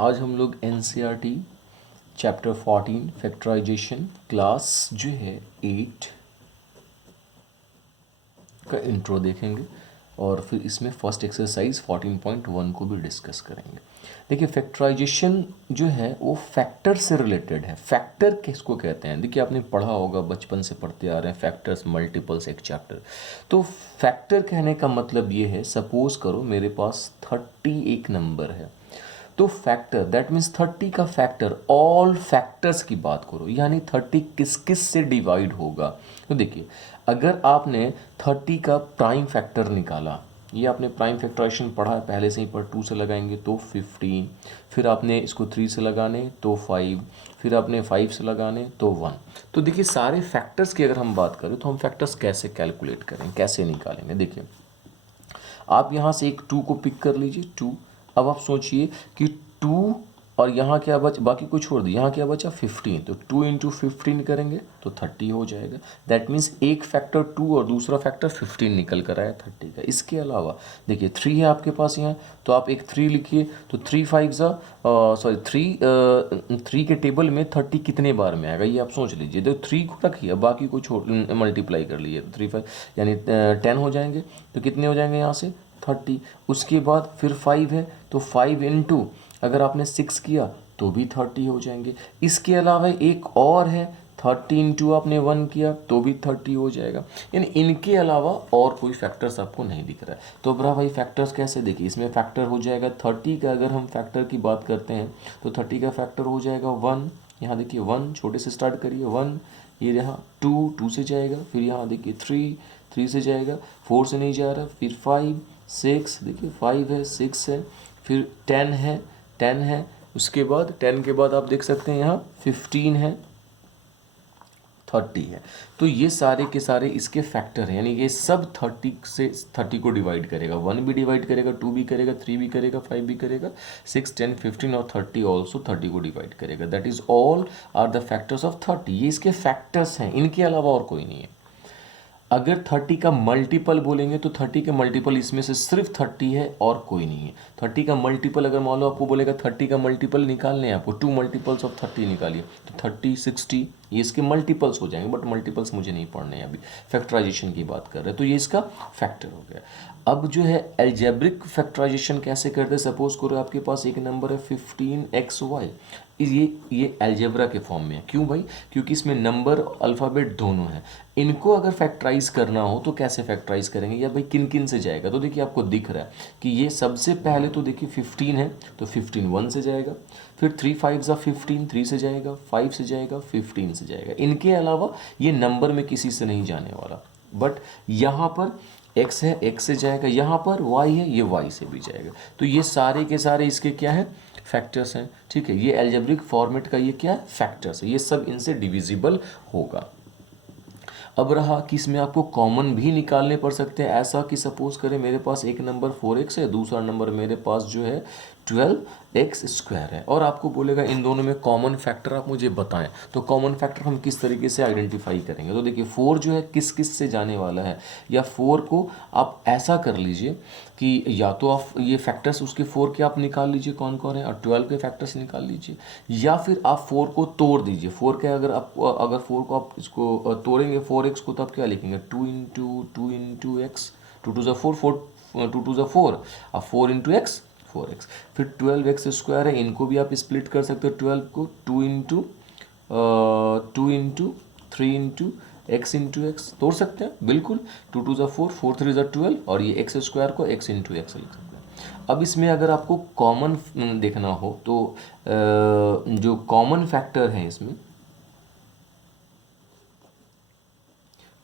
आज हम लोग एनसीईआरटी चैप्टर 14 फैक्टराइजेशन क्लास जो है 8 का इंट्रो देखेंगे और फिर इसमें फर्स्ट एक्सरसाइज 14.1 को भी डिस्कस करेंगे। देखिए फैक्टराइजेशन जो है वो फैक्टर से रिलेटेड है। फैक्टर किसको कहते हैं? देखिए आपने पढ़ा होगा, बचपन से पढ़ते आ रहे हैं फैक्टर्स मल्टीपल्स एक चैप्टर। तो फैक्टर कहने का मतलब ये है, सपोज करो मेरे पास 30 एक नंबर है, तो फैक्टर दैट मीन्स 30 का फैक्टर ऑल फैक्टर्स की बात करो, यानी 30 किस किस से डिवाइड होगा। तो देखिए अगर आपने 30 का प्राइम फैक्टर निकाला, ये आपने प्राइम फैक्टराइजेशन पढ़ा है पहले से ही, पर 2 से लगाएंगे तो 15, फिर आपने इसको 3 से लगाने तो 5, फिर आपने 5 से लगाने तो 1। तो देखिए सारे फैक्टर्स की अगर हम बात करें तो हम फैक्टर्स कैसे कैलकुलेट करें, कैसे निकालेंगे। देखिए आप यहाँ से एक 2 को पिक कर लीजिए, 2। अब आप सोचिए कि 2 और यहाँ क्या बचा, बाकी को छोड़ दिए, यहाँ क्या बचा 15, तो 2 इंटू 15 करेंगे तो 30 हो जाएगा। दैट मीन्स एक फैक्टर 2 और दूसरा फैक्टर 15 निकल कर आया 30 का। इसके अलावा देखिए 3 है आपके पास यहाँ, तो आप एक 3 लिखिए, तो 3 5 सॉरी 3 के टेबल में 30 कितने बार में आएगा ये आप सोच लीजिए। तो 3 को रखिए, बाकी को छोड़ मल्टीप्लाई कर लीजिए, 3 5 यानी 10 हो जाएंगे, तो कितने हो जाएंगे यहाँ से 30। उसके बाद फिर 5 है, तो 5 इंटू अगर आपने 6 किया तो भी 30 हो जाएंगे। इसके अलावा एक और है 30 इंटू आपने 1 किया तो भी 30 हो जाएगा। यानी इनके अलावा और कोई फैक्टर्स आपको नहीं दिख रहा है। तो ब्रा भाई फैक्टर्स कैसे? देखिए इसमें फैक्टर हो जाएगा 30 का, अगर हम फैक्टर की बात करते हैं तो 30 का फैक्टर हो जाएगा 1। यहाँ देखिए 1 छोटे से स्टार्ट करिए, 1, ये यहाँ 2 से जाएगा, फिर यहाँ देखिए 3 से जाएगा, 4 से नहीं जा रहा, फिर 5 6, देखिए 5 है 6 है, फिर 10 है, उसके बाद 10 के बाद आप देख सकते हैं यहाँ 15 है, 30 है। तो ये सारे के सारे इसके फैक्टर हैं, यानी ये सब 30 से 30 को डिवाइड करेगा। 1 भी डिवाइड करेगा, 2 भी करेगा, 3 भी करेगा, 5 भी करेगा, 6 10 15 और 30 ऑल्सो 30 को डिवाइड करेगा। That is all are the factors of 30। ये इसके फैक्टर्स हैं, इनके अलावा और कोई नहीं है। अगर 30 का मल्टीपल बोलेंगे तो 30 के मल्टीपल इसमें से सिर्फ 30 है और कोई नहीं है। 30 का मल्टीपल अगर मान लो आपको बोलेगा 30 का मल्टीपल निकालने हैं आपको, 2 मल्टीपल्स ऑफ 30 निकालिए, तो 30 60 ये इसके मल्टीपल्स हो जाएंगे, बट मल्टीपल्स मुझे नहीं पढ़ने हैं, अभी फैक्टराइजेशन की बात कर रहे हैं। तो ये इसका फैक्टर हो गया। अब जो है एल्जेब्रिक फैक्टराइजेशन कैसे करते हैं? सपोज करो आपके पास एक नंबर है 15xy, ये एल्जेब्रा के फॉर्म में है। क्यों भाई? क्योंकि इसमें नंबर अल्फ़ाबेट दोनों हैं। इनको अगर फैक्टराइज करना हो तो कैसे फैक्टराइज करेंगे, या भाई किन किन से जाएगा? तो देखिए आपको दिख रहा है कि ये सबसे पहले तो देखिए 15 है, तो 15 1 से जाएगा, फिर 3 5 15 3 से जाएगा, 5 से जाएगा, 15 से जाएगा। इनके अलावा ये नंबर में किसी से नहीं जाने वाला। बट यहाँ पर x है, x से जाएगा, यहाँ पर y है, ये y से भी जाएगा। तो ये सारे के सारे इसके क्या है? फैक्टर्स हैं। ठीक है, ये एल्जेब्रिक फॉर्मेट का ये क्या है? फैक्टर्स है। ये सब इनसे डिविजिबल होगा। अब रहा कि इसमें आपको कॉमन भी निकालने पड़ सकते हैं। ऐसा कि सपोज करें मेरे पास एक नंबर 4x है, दूसरा नंबर मेरे पास जो है 12x² है, और आपको बोलेगा इन दोनों में कॉमन फैक्टर आप मुझे बताएं। तो कॉमन फैक्टर हम किस तरीके से आइडेंटिफाई करेंगे? तो देखिए 4 जो है किस किस से जाने वाला है, या 4 को आप ऐसा कर लीजिए कि या तो आप ये फैक्टर्स उसके 4 के आप निकाल लीजिए कौन कौन है, और 12 के फैक्टर्स निकाल लीजिए, या फिर आप 4 को तोड़ दीजिए। 4 के अगर 4 को आप इसको तोड़ेंगे 4x को, तो आप क्या लिखेंगे? 2 × x, 2 2 4 4 2 2 4, अब 4 × x 4x, फिर 12x² है, इनको भी आप स्प्लिट कर सकते हो 12 को, 2 × 3 × x तोड़ सकते हैं बिल्कुल। 2 2 4, 4 3 12, और ये x² को x × x लिख सकते हैं। अब इसमें अगर आपको कॉमन देखना हो तो जो कॉमन फैक्टर है इसमें,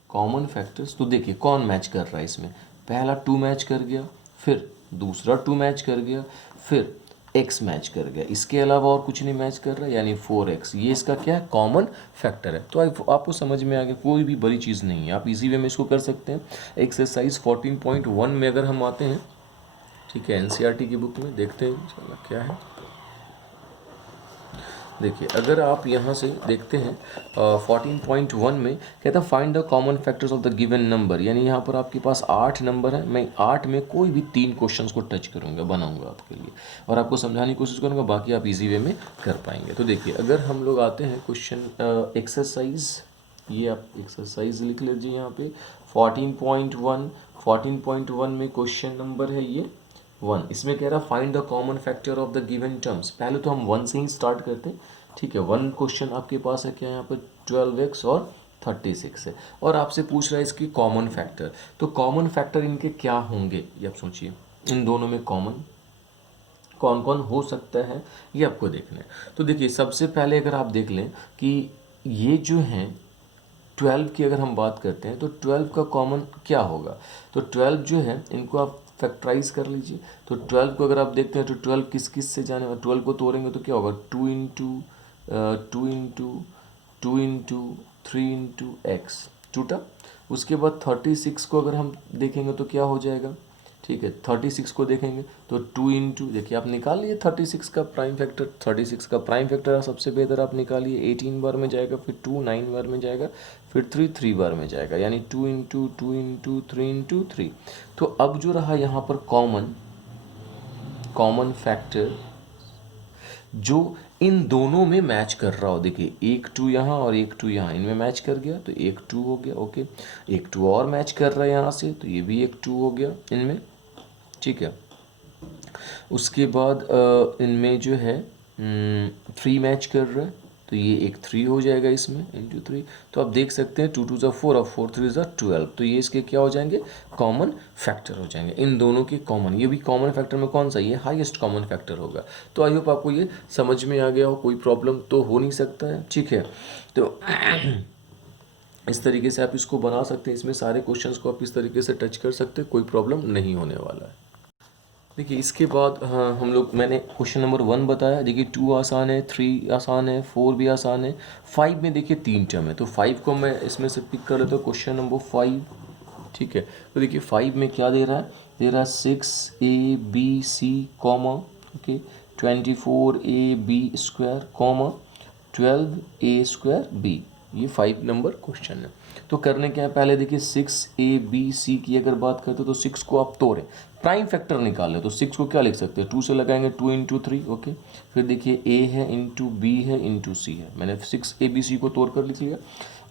कॉमन फैक्टर्स, तो देखिए कौन मैच कर रहा है इसमें? पहला 2 मैच कर गया, फिर दूसरा 2 मैच कर गया, फिर x मैच कर गया, इसके अलावा और कुछ नहीं मैच कर रहा, यानी 4x। ये इसका क्या है? कॉमन फैक्टर है। तो आपको समझ में आ गया, कोई भी बड़ी चीज़ नहीं है, आप इजी वे में इसको कर सकते हैं। एक्सरसाइज 14.1 में अगर हम आते हैं, ठीक है, एनसीईआरटी की बुक में देखते हैं इंशाल्लाह क्या है। देखिए अगर आप यहाँ से देखते हैं 14.1 में कहता है find the common factors of the given number, यानी यहाँ पर आपके पास 8 नंबर है, मैं 8 में कोई भी 3 क्वेश्चंस को टच करूँगा, बनाऊँगा आपके लिए और आपको समझाने की कोशिश करूँगा, बाकी आप इजी वे में कर पाएंगे। तो देखिए अगर हम लोग आते हैं क्वेश्चन एक्सरसाइज, ये आप एक्सरसाइज लिख लीजिए यहाँ पे 14.1 में क्वेश्चन नंबर है ये 1। इसमें कह रहा find the common factor of the given terms. पहले तो हम 1 से ही स्टार्ट करते हैं, ठीक है। 1 क्वेश्चन आपके पास है क्या यहाँ पर 12x और 36 है और आपसे पूछ रहा है इसकी कॉमन फैक्टर। तो कॉमन फैक्टर इनके क्या होंगे ये आप सोचिए, इन दोनों में कॉमन कौन कौन हो सकता है ये आपको देखना है। तो देखिए सबसे पहले अगर आप देख लें कि ये जो हैं 12 की अगर हम बात करते हैं तो 12 का कॉमन क्या होगा, तो 12 जो है इनको आप फैक्टराइज कर लीजिए। तो 12 को अगर आप देखते हैं तो 12 किस किस से जाने वाला, 12 को तोड़ेंगे तो क्या होगा 2 इंटू 3 इंटू एक्स टूटा। उसके बाद 36 को अगर हम देखेंगे तो क्या हो जाएगा, ठीक है 36 को देखेंगे तो 2 इंटू, देखिए आप निकाल लिए 36 का प्राइम फैक्टर, 36 का प्राइम फैक्टर सबसे बेहतर आप निकालिए, 18 बार में जाएगा, फिर 2 9 बार में जाएगा, फिर 3 बार में जाएगा, यानी 2 इंटू 3 इंटू 3। तो अब जो रहा यहाँ पर कॉमन फैक्टर जो इन दोनों में मैच कर रहा हो, देखिए 1 2 यहाँ और 1 2 यहाँ, इनमें मैच कर गया तो 1 2 हो गया, ओके 1 2 और मैच कर रहा है यहाँ से तो ये भी 1 2 हो गया इनमें, ठीक है। उसके बाद इनमें जो है 3 मैच कर रहा है तो ये एक 3 हो जाएगा इसमें इंटू 3। तो आप देख सकते हैं 2 2 ज़ा 4 और 4 3 ज़ा 12, तो ये इसके क्या हो जाएंगे कॉमन फैक्टर हो जाएंगे, इन दोनों के कॉमन। ये भी कॉमन फैक्टर में कौन सा, ये हाईएस्ट कॉमन फैक्टर होगा। तो आई होप आपको ये समझ में आ गया हो, कोई प्रॉब्लम तो हो नहीं सकता है, ठीक है। तो इस तरीके से आप इसको बना सकते हैं, इसमें सारे क्वेश्चंस को आप इस तरीके से टच कर सकते हैं, कोई प्रॉब्लम नहीं होने वाला है। देखिए इसके बाद हाँ हम लोग, मैंने क्वेश्चन नंबर 1 बताया, देखिए 2 आसान है, 3 आसान है, 4 भी आसान है, 5 में देखिए 3 टर्म है, तो 5 को मैं इसमें से पिक कर लेता हूँ, क्वेश्चन नंबर 5, ठीक है। तो देखिए 5 में क्या दे रहा है, दे रहा है 6ab comma, okay 24ab² comma 12a²b, ये 5 नंबर क्वेश्चन है। तो करने क्या है, पहले देखिए 6abc की अगर बात करते तो 6 को आप तोड़ें, प्राइम फैक्टर निकालें, तो 6 को क्या लिख सकते हैं 2 से लगाएंगे 2 इंटू 3, ओके। फिर देखिए a है इंटू b है इंटू c है, मैंने 6abc को तोड़ कर लिख लिया।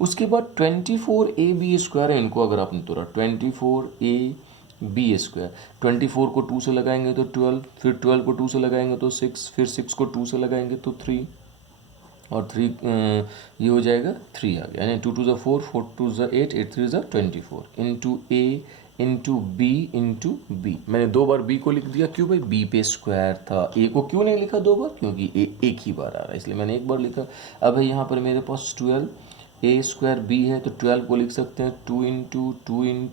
उसके बाद 24ab² है, इनको अगर आपने तोड़ा 24ab², 24 को 2 से लगाएंगे तो 12, फिर 12 को 2 से लगाएंगे तो 6, फिर 6 को 2 से लगाएंगे तो 3 और 3 ये हो जाएगा 3 आ गया, यानी 2 2 ज़ा 4, 4 2 ज़ा 8, 8 3 ज़ा 24 into a into b into b. मैंने 2 बार b को लिख दिया, क्यों भाई b पे स्क्वायर था, a को क्यों नहीं लिखा 2 बार, क्योंकि a एक ही बार आ रहा है इसलिए मैंने एक बार लिखा। अब है यहाँ पर मेरे पास 12a² b है, तो 12 को लिख सकते हैं 2 इंटू 3,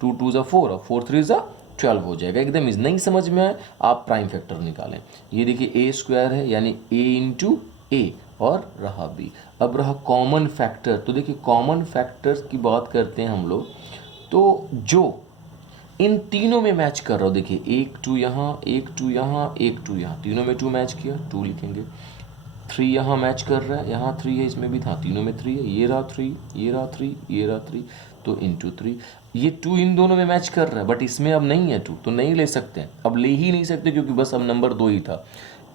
2 2 ज़ा 4 और 4 3 ज़ा 12 हो जाएगा। एकदम इस नहीं समझ में आए आप प्राइम फैक्टर निकालें, ये देखिए a² है यानी a इंटू a और रहा b। अब रहा कॉमन फैक्टर, तो देखिए कॉमन फैक्टर्स की बात करते हैं हम लोग, तो जो इन तीनों में मैच कर रहा हो, देखिए 1 2 यहाँ, 1 2 यहाँ, 1 2 यहाँ, तीनों में 2 मैच किया 2 लिखेंगे। 3 यहाँ मैच कर रहा है, यहाँ 3 है, इसमें भी था, तीनों में 3 है, ये रहा 3, ये रहा 3, ये रहा 3, तो इंटू 3। ये 2 इन दोनों में मैच कर रहा है, बट इसमें अब नहीं है 2, तो नहीं ले सकते हैं, अब ले ही नहीं सकते क्योंकि बस अब नंबर 2 ही था।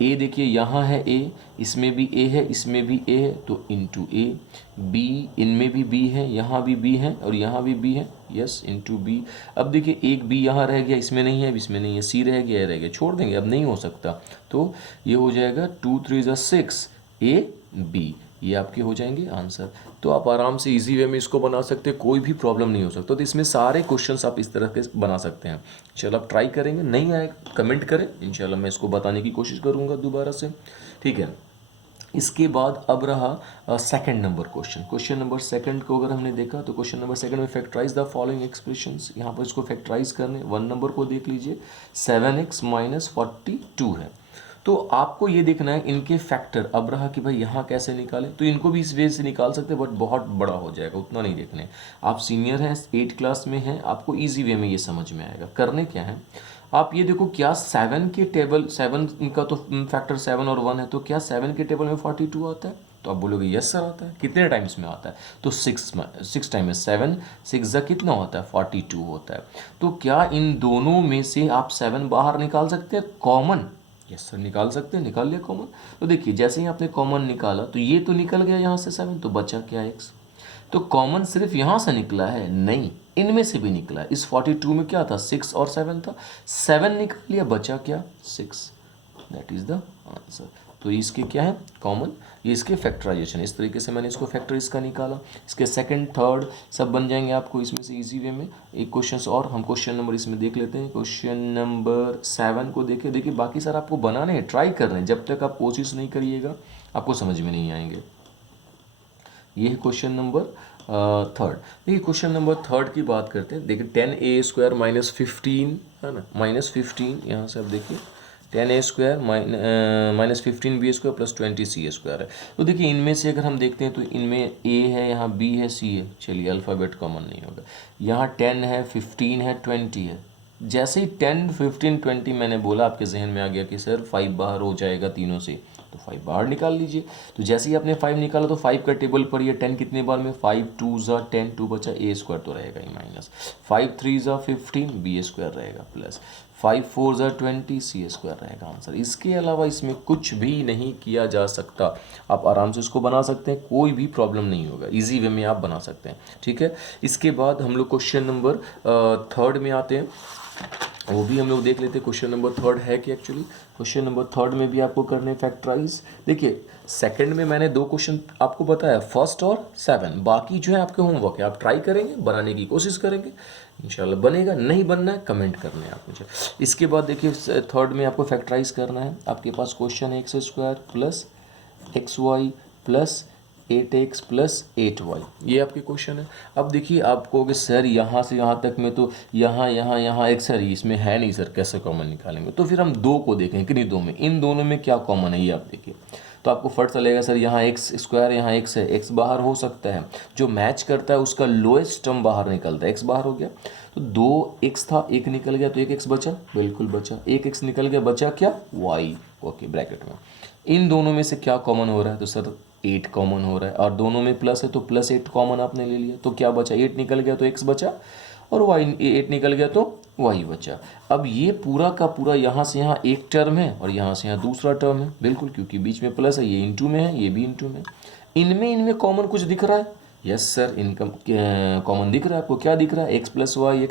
ए देखिए यहाँ है a, इसमें भी a है, इसमें भी a है, तो इंटू a। b, इनमें भी b है, यहाँ भी b है और यहाँ भी b है, यस इंटू b। अब देखिए एक b यहाँ रह गया, इसमें नहीं है, इसमें नहीं है, c रह गया, रह गया, छोड़ देंगे, अब नहीं हो सकता, तो ये हो जाएगा 2 3 ज़ा 6 a b, ये आपके हो जाएंगे आंसर। तो आप आराम से इजी वे में इसको बना सकते हैं, कोई भी प्रॉब्लम नहीं हो सकता। तो इसमें सारे क्वेश्चंस आप इस तरह के बना सकते हैं। चलो आप ट्राई करेंगे, नहीं आए कमेंट करें, इंशाल्लाह मैं इसको बताने की कोशिश करूंगा दोबारा से, ठीक है। इसके बाद अब रहा second number question. Question number second को अगर हमने देखा तो क्वेश्चन नंबर सेकंड में फैक्टराइज द फॉलोइंग एक्सप्रेशंस, यहाँ पर इसको फैक्टराइज करने 1 नंबर को देख लीजिए 7x - 42 है। तो आपको ये देखना है इनके फैक्टर। अब रहा कि भाई यहाँ कैसे निकालें, तो इनको भी इस वे से निकाल सकते हैं बट बहुत बड़ा हो जाएगा, उतना नहीं देखने। आप सीनियर हैं, 8 क्लास में हैं, आपको ईजी वे में ये समझ में आएगा। करने क्या है, आप ये देखो क्या 7 के टेबल, 7 का तो फैक्टर 7 और 1 है, तो क्या 7 के टेबल में 42 आता है? तो आप बोलोगे यस सर आता है। कितने टाइम्स में आता है? तो 6 टाइम में 7, 6 जा कितना होता है? 42 होता है। तो क्या इन दोनों में से आप 7 बाहर निकाल सकते हैं कॉमन? यस सर निकाल सकते हैं। निकाल लिया कॉमन। तो देखिए जैसे ही आपने कॉमन निकाला तो ये तो निकल गया यहाँ से 7, तो बचा क्या? x। तो कॉमन सिर्फ यहाँ से निकला है? नहीं, इनमें से भी निकला है। इस 42 में क्या था? 6 और 7 था। 7 निकाल लिया, बचा क्या? 6। That is the answer. तो इसके क्या है? कॉमन। ये इसके फैक्टराइजेशन। इस तरीके से मैंने इसको फैक्टर इसका निकाला। इसके सेकंड, थर्ड सब बन जाएंगे आपको इसमें से इजी वे में। एक क्वेश्चन और हम क्वेश्चन नंबर इसमें देख लेते हैं। क्वेश्चन नंबर 7 को देखिए बाकी सर आपको बनाने हैं, ट्राई कर रहे हैं। जब तक आप कोशिश नहीं करिएगा आपको समझ में नहीं आएंगे। ये है क्वेश्चन नंबर थर्ड। देखिए क्वेश्चन नंबर थर्ड की बात करते हैं। देखिए 10a² माइनस 15 है ना, माइनस 15 यहाँ से आप देखिए 10a² minus 15b² plus 20c² है। तो देखिए इनमें से अगर हम देखते हैं तो इनमें a है, यहाँ b है, c है। चलिए अल्फ़ाबेट कॉमन नहीं होगा। यहाँ 10 है, 15 है, 20 है। जैसे ही 10, 15, 20 मैंने बोला आपके जहन में आ गया कि सर 5 बाहर हो जाएगा तीनों से, तो 5 बाहर निकाल लीजिए। तो जैसे ही आपने 5 निकाला तो 5 का टेबल पर ये 10 कितने बार में? 5 2 ज़ा 10, 2 बचा, a² तो रहेगा ही माइनस, 5 3 ज़ा 15, b² रहेगा प्लस, 5 4 ज़ा 20, c² रहेगा आंसर। इसके अलावा इसमें कुछ भी नहीं किया जा सकता। आप आराम से इसको बना सकते हैं, कोई भी प्रॉब्लम नहीं होगा, इजी वे में आप बना सकते हैं। ठीक है, इसके बाद हम लोग क्वेश्चन नंबर थर्ड में आते हैं, वो भी हम लोग देख लेते हैं। क्वेश्चन नंबर थर्ड है कि एक्चुअली क्वेश्चन नंबर थर्ड में भी आपको करने फैक्टराइज। देखिए सेकंड में मैंने 2 क्वेश्चन आपको बताया, फर्स्ट और 7, बाकी जो है आपके होमवर्क है, आप ट्राई करेंगे, बनाने की कोशिश करेंगे, इंशाल्लाह बनेगा। नहीं बनना है कमेंट करने हैं आप मुझे। इसके बाद देखिए थर्ड में आपको फैक्टराइज करना है। आपके पास क्वेश्चन है x² plus xy plus 8x plus 8y, ये आपके क्वेश्चन है। अब देखिए आप कहोगे सर यहाँ से यहाँ तक में तो यहाँ एक सर इसमें है नहीं सर, कैसे कॉमन निकालेंगे? तो फिर हम 2 को देखें, किन्हीं 2 में, इन दोनों में क्या कॉमन है ये आप देखिए। तो आपको फर्स्ट चलेगा सर यहाँ x², यहाँ x है, x बाहर हो सकता है, जो मैच करता है उसका लोएस्ट टर्म बाहर निकलता है, x बाहर हो गया। तो 2x था, 1 निकल गया तो 1x बचा, बिल्कुल बचा, 1x निकल गया, बचा क्या? y, ओके ब्रैकेट में। इन दोनों में से क्या कॉमन हो रहा है? तो सर 8 कॉमन हो रहा है, और दोनों में प्लस है तो प्लस 8 कॉमन आपने ले लिया, तो क्या बचा? 8 निकल गया तो x बचा, और y 8 निकल गया तो y बचा। अब ये पूरा का पूरा यहाँ से यहाँ एक टर्म है और यहाँ से यहाँ दूसरा टर्म है, बिल्कुल, क्योंकि बीच में प्लस है, ये इंटू में है, ये भी इंटू में। इनमें कॉमन कुछ दिख रहा है? यस सर, इनकम कॉमन दिख रहा है आपको। क्या दिख रहा है? x प्लस वाई,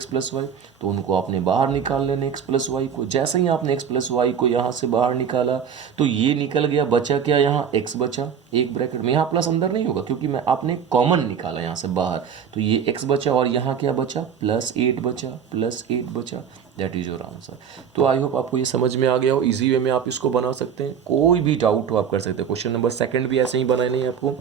तो उनको आपने बाहर निकाल लेना x प्लस वाई को। जैसे ही आपने x प्लस वाई को यहाँ से बाहर निकाला तो ये निकल गया, बचा क्या? यहाँ x बचा, एक ब्रैकेट में, यहाँ प्लस अंदर नहीं होगा क्योंकि मैं आपने कॉमन निकाला यहाँ से बाहर, तो ये x बचा, और यहाँ क्या बचा? प्लस 8 बचा, दैट इज योर आंसर। तो आई होप आपको ये समझ में आ गया हो, इजी वे में आप इसको बना सकते हैं, कोई भी डाउट हो आप कर सकते हैं। क्वेश्चन नंबर सेकंड भी ऐसे ही बनाने हैं आपको,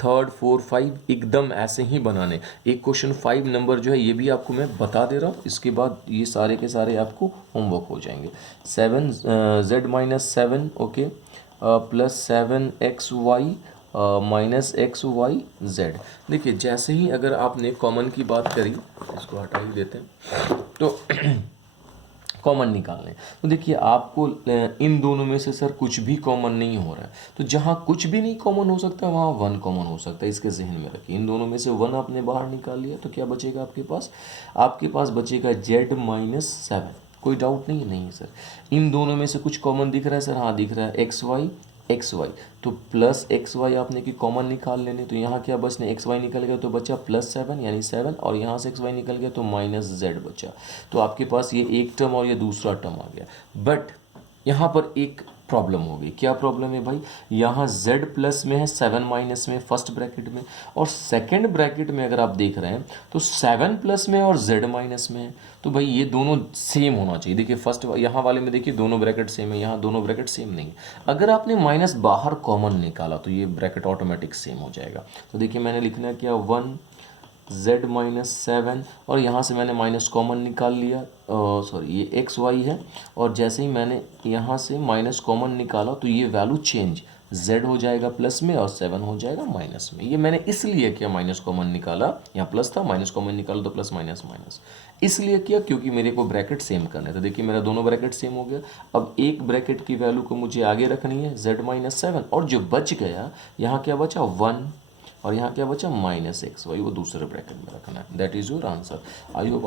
थर्ड 4 5 एकदम ऐसे ही बनाने। एक क्वेश्चन 5 नंबर जो है ये भी आपको मैं बता दे रहा हूँ, इसके बाद ये सारे के सारे आपको होमवर्क हो जाएंगे। 7z-7 okay plus 7xy minus XYZ। देखिए जैसे ही अगर आपने कॉमन की बात करी, इसको हटा ही देते हैं, तो कॉमन निकालने, तो देखिए आपको इन दोनों में से सर कुछ भी कॉमन नहीं हो रहा है, तो जहाँ कुछ भी नहीं कॉमन हो सकता वहाँ 1 कॉमन हो सकता है, इसके जहन में रखिए। इन दोनों में से 1 आपने बाहर निकाल लिया तो क्या बचेगा आपके पास? आपके पास बचेगा z-7। कोई डाउट नहीं है? नहीं सर। इन दोनों में से कुछ कॉमन दिख रहा है सर? हाँ दिख रहा है, XY, तो प्लस XY आपने की कॉमन निकाल लेने, तो यहाँ क्या बचने? XY निकल गया तो बचा प्लस 7 यानी 7, और यहाँ से XY निकल गया तो माइनस Z बचा। तो आपके पास ये एक टर्म और ये दूसरा टर्म आ गया। बट यहाँ पर एक प्रॉब्लम हो गई। क्या प्रॉब्लम है भाई? यहाँ z प्लस में है, 7 माइनस में फर्स्ट ब्रैकेट में, और सेकंड ब्रैकेट में अगर आप देख रहे हैं तो 7 प्लस में और z माइनस में है। तो भाई ये दोनों सेम होना चाहिए। देखिए फर्स्ट यहाँ वाले में देखिए दोनों ब्रैकेट सेम है, यहाँ दोनों ब्रैकेट सेम नहीं है। अगर आपने माइनस बाहर कॉमन निकाला तो ये ब्रैकेट ऑटोमेटिक सेम हो जाएगा। तो देखिए मैंने लिखना है क्या? 1z-7, और यहाँ से मैंने माइनस कॉमन निकाल लिया, सॉरी ये XY है, और जैसे ही मैंने यहाँ से माइनस कॉमन निकाला तो ये वैल्यू चेंज, z हो जाएगा प्लस में और 7 हो जाएगा माइनस में। ये मैंने इसलिए किया, माइनस कॉमन निकाला, यहाँ प्लस था माइनस कॉमन निकाला तो प्लस माइनस माइनस इसलिए किया क्योंकि मेरे को ब्रैकेट सेम करना है। तो देखिए मेरा दोनों ब्रैकेट सेम हो गया। अब एक ब्रैकेट की वैल्यू को मुझे आगे रखनी है z माइनस 7, और जो बच गया यहाँ क्या बचा 1 और यहाँ क्या बचा -x, वही वो दूसरे ब्रैकेट में रखना है। That is your answer. I hope